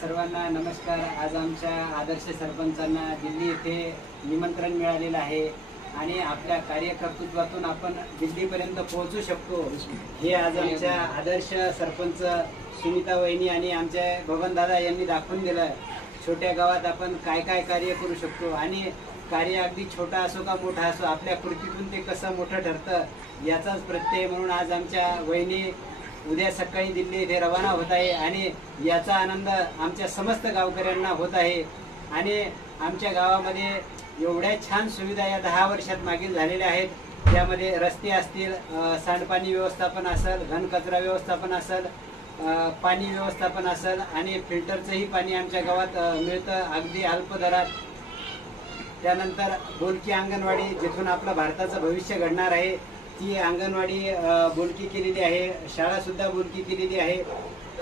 सर्वांना नमस्कार। आज आमच्या आदर्श सरपंचांना दिल्ली येथे निमंत्रण मिळालेलं आहे आणि आपल्या कार्यकर्तृत्वातून आपण दिल्लीपर्यंत पोहोचू शकतो हे आज आमच्या आदर्श सरपंच सुनीता वहिनी आणि आमचे बबन दादा यांनी दाखवून दिलं। छोट्या गावात आपण काय काय कार्य करू शकतो आणि कार्य अगदी छोटा असो का मोठा असो आपल्या कृतीतून ते कसं मोठं ठरतं याचाच प्रत्यय म्हणून आज आमच्या वहिनी उद्या सकाळी दिल्ली येथे रवाना होत आहे आणि याचा आनंद आमच्या समस्त गावकऱ्यांना होत आहे। आणि आमच्या गावामध्ये एवढ्या छान सुविधा या 10 वर्षात मागील झालेल्या आहेत। त्यामध्ये रस्ते असतील, सांडपाणी व्यवस्थापन असेल, घन कचरा व्यवस्थापन असेल, पाणी व्यवस्थापन असेल आणि फिल्टरचंही पाणी आमच्या गावात मिळतं अगदी अल्प दरात। त्यानंतर बोलकी अंगणवाडी जिथून आपलं भारताचं भविष्य घडणार आहे ती अंगणवाडी बोलकी केलेली आहे, शाळा सुद्धा बोलकी केलेली आहे।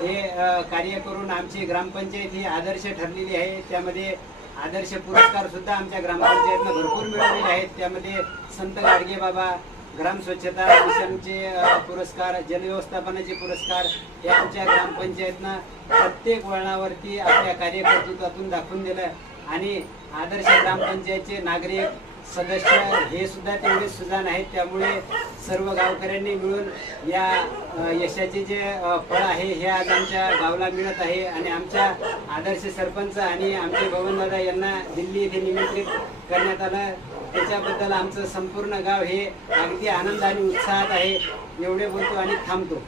हे कार्य करून आमची ग्रामपंचायत ही आदर्श ठरलेली आहे। त्यामध्ये आदर्श पुरस्कार सुद्धा आमच्या ग्रामपंचायतनं भरपूर मिळवलेले आहेत। त्यामध्ये संत गाडगे बाबा ग्राम स्वच्छता मिशनचे पुरस्कार, जलव्यवस्थापनाचे पुरस्कार हे आमच्या ग्रामपंचायतनं प्रत्येक वळणावरती आपल्या कार्यकर्तृत्वातून दाखवून दिलं। आणि आदर्श ग्रामपंचायतचे नागरिक सदस्य हे सुद्धा तेवढे सुजाण आहेत। त्यामुळे सर्व गावकऱ्यांनी मिळून या यशाचे जे फळ आहे हे आज आमच्या गावाला मिळत आहे। आणि आमच्या आदर्श सरपंच आणि आमचे बबनदादा यांना दिल्ली येथे निमंत्रित करण्यात आलं त्याच्याबद्दल आमचं संपूर्ण गाव हे अगदी आनंद आणि उत्साहात आहे। एवढे बोलतो आणि थांबतो।